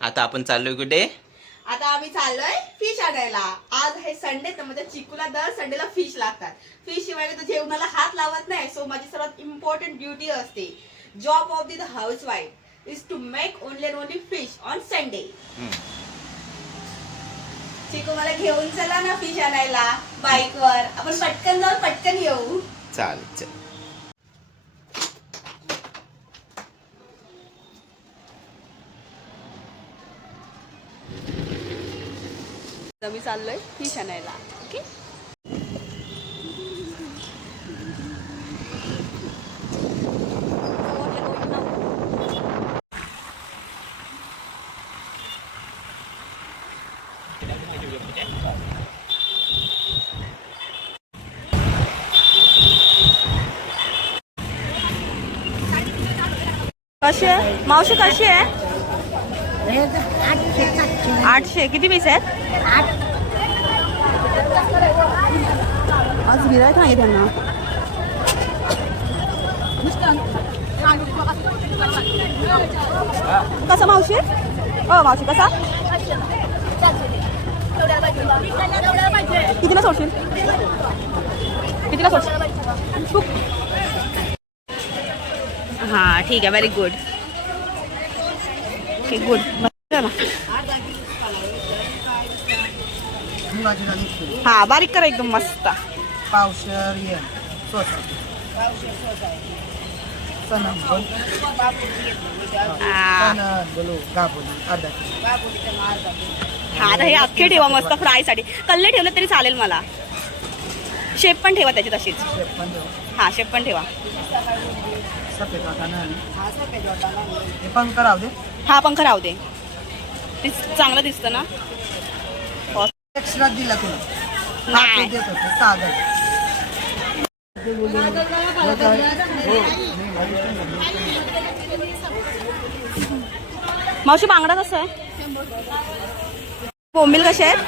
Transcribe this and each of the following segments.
आता आपण चाललोय कुठे? आता आम्ही चाललोय फिश आणायला. आज हे संडे तर म्हणजे चिकूला दर संडेला फिश लागतात. फिश शिवाय तो जेवणाला हात लावत नाही. सो माझी सर्वात इम्पॉर्टंट ड्युटी असते, job of the house wife is to make only fish on Sunday. Chiku मला घेऊन चला ना फिश आणायला बाईकवर. आपण पटकन जाऊन पटकन येऊ. चालेल चल. मी चाललोय फिश आणायला. ओके. कशी आहे मावशी? कशी आहे? 800. किती पीस आहेत? आज गिरायक नाही त्यांना. कसा मावशी? मावशी कसा? कितीला सोडशील? कितीला सोडशील? हा ठीक आहे. Very good. Okay good. हा बारीक करा एकदम मस्त. पावशर ये सोसा सनम बोलो गाबोली अर्धा हा आता हे अख्खे ठेवा मस्त फ्राय साठी. कल्ले ठेवले तरी चालेल मला. शेप पण ठेवा त्याची तशीच. हा शेप पण ठेवा. सफेद वाटाणा हे पण करावं दे. हा पंख राहू दे. ते चांगलं दिसतं ना. एक्स्ट्रा दिला तुला नाही देत होते सागर. मावशी बांगडा कसं आहे? बोंबील कसे आहेत?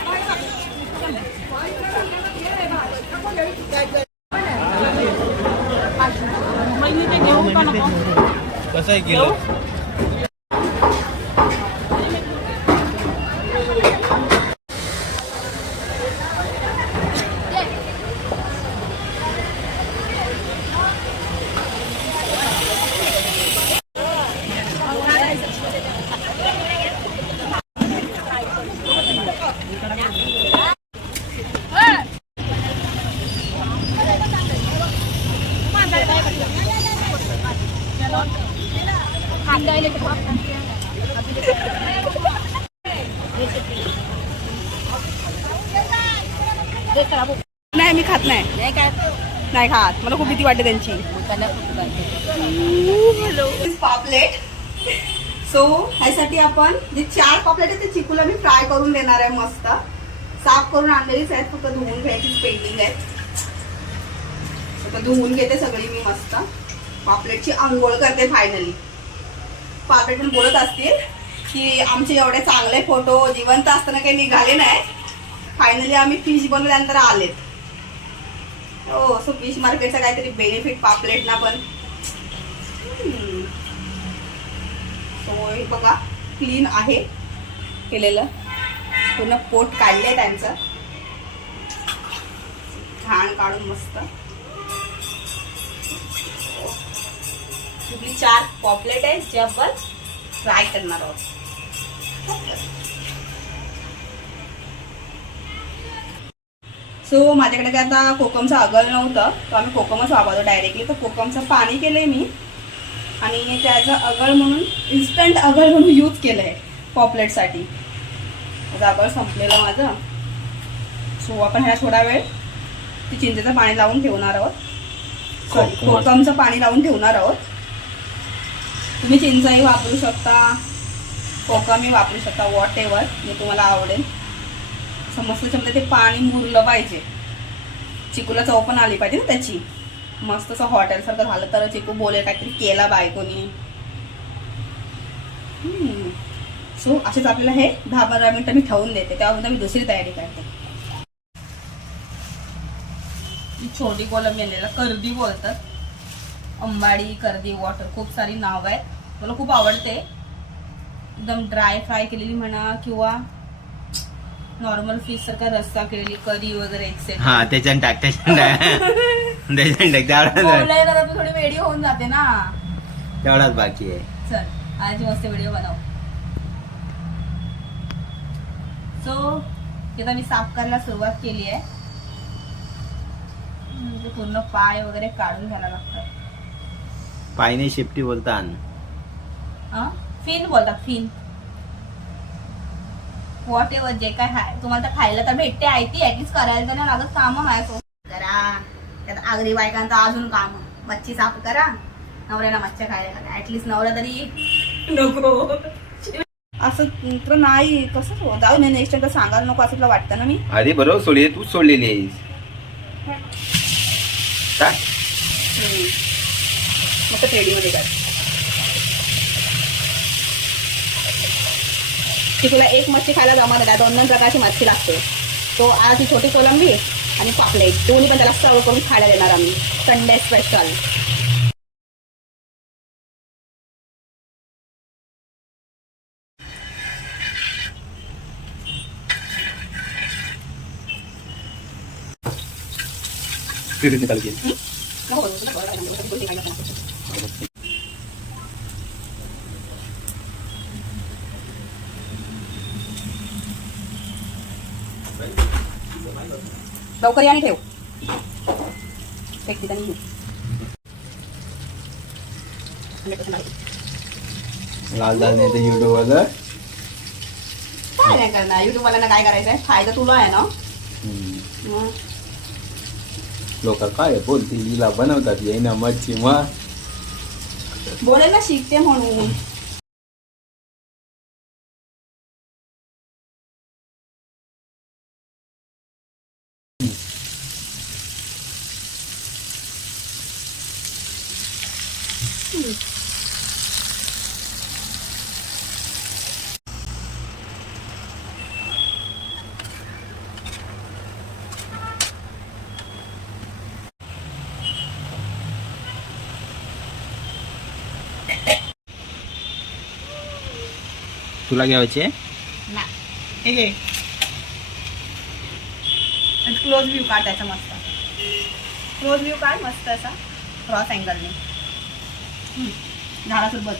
कसं आहे किलो? नाही मी खात नाही. नाही खात. मला खूप भीती वाटते त्यांची. पापलेट. सो ह्यासाठी आपण जे 4 पापलेट आहेत ते चिकूला मी फ्राय करून देणार आहे. मस्त साफ करून आणलेलीच आहेत. फक्त धुवून घ्यायची पेंडिंग आहे. आता धुवून घेते सगळी मी मस्त. पापलेटची आंघोळ करते फायनली. पापलेट पण बोलत असतील की आमचे एवढे चांगले फोटो जिवंत असताना काही निघाले नाही. फायनली आम्ही फिश बनवल्यानंतर आलेत. हो सो फिश मार्केटचा काहीतरी बेनिफिट पापलेटना पण. सो हे बघा क्लीन आहे केलेलं. पूर्ण पोट काढले त्यांचं. घाण काढून मस्त. कुठली 4 पॉपलेट आहे जे आपण फ्राय करणार आहोत. सो माझ्याकडे काय आता कोकमचं अगल नव्हतं, तर आम्ही कोकमच वापरतो डायरेक्टली. तर कोकमचं पाणी केलंय मी आणि त्याचं अगळ म्हणून इन्स्टंट अगळ म्हणून यूज केलंय पॉपलेटसाठी. माझं अगळ संपलेलं माझं. सो आपण ह्याला थोडा वेळ ती चिंचेचं पाणी लावून ठेवणार आहोत. सॉरी कोकमचं पाणी लावून ठेवणार आहोत. तुम्ही चिंचही वापरू शकता, कोकमही वापरू शकता, वॉट एव्हर जे तुम्हाला आवडेल. मस्त त्याच्यामध्ये ते पाणी मुरलं पाहिजे. चिकूला चव पण आली पाहिजे ना त्याची. मस्त असं हॉटेलसारखं झालं तर चिकू बोलेल काहीतरी केला बायकोनी. सो असेच आपल्याला हे 10-15 मिनिटं मी ठेवून देते. त्यावर मी दुसरी तयारी करते. छोटी कोलंबी आणलेला, कर्दी बोलतात. अंबाडी, कर्दी, वॉटर खूप सारी नाव आहेत. मला खूप आवडते. एकदम ड्राय फ्राय केलेली म्हणा किंवा नॉर्मल फिश सारखा रस्सा केलेली करी वगैरे एक्सेट्रा. हा त्याच्यात टाक तेवढाच बोलायला तर थोडी वेडी होऊन जाते ना. तेवढाच बाकी आहे. चल आज मस्त व्हिडिओ बनव. सो आता मी साफ करायला सुरुवात केली आहे. म्हणजे पूर्ण पाय वगैरे काढून घ्यायला लागतात. पायने शेपटी बोलतात. फिन बोलतात फिन. वॉट एव्हर जे काय आहे तुम्हाला तर खायला तर भेटते आहे ती ऍटलीस्ट करायला तर नाही लागत काम माझ्यासोबत. करा त्यात आगरी बायकांचं अजून काम मच्छी साफ करा. नवऱ्याला मच्छी खायला ऍटलीस्ट नवरा तरी नको असं तर नाही. कसं जाऊ नाही नेक्स्ट टाइम सांगायला नको असं तुला वाटतं ना. मी अरे बरोबर सोडली तूच सोडलेली आहेस. मग रेडीमध्ये काय की तुला एक मच्छी खायला जमत नाही. 2 प्रकारची मच्छी लागते. तो आज ही छोटी कोलंबी आणि पापलेट दोन्ही पण त्याला सर्व करून खायला देणार आम्ही संडे स्पेशल. निकाल के लवकर या आणि ठेव. एक ठिकाणी घेऊ. लाल दाल नाही तर युट्यूब वर काय नाही करणार युट्यूब वाल्यांना काय करायचंय. फायदा तुला आहे ना. मग लोक काय बोलतील हिला बनवतात ये ना मच्छी मग बोलेल ना शिकते म्हणून. तुला घ्यायचे क्लोज व्ह्यू काढ त्याचा मस्त. क्लोज व्ह्यू काढ मस्त असा क्रॉस अँगलने. झाडासोबत